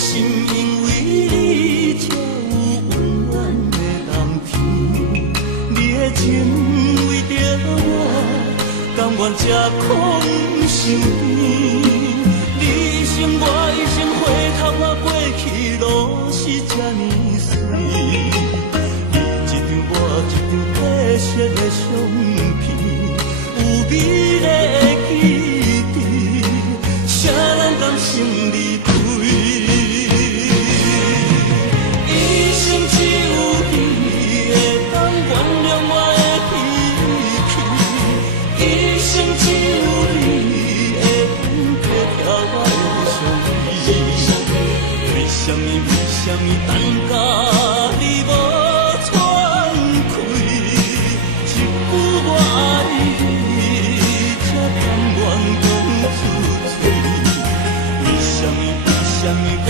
心因为你才有温暖的蓝天，你的情为着我，甘愿吃空心甜。你一生我一生，回头啊过去路是这呢水。你一张我一张褪色的相片，有美丽的记忆，谁人甘心离开？一生只有你会当原谅我的脾气，一生只有你会当体贴我的伤悲。为什么等甲你无喘气？一句我爱你，才甘愿讲出嘴。为什么过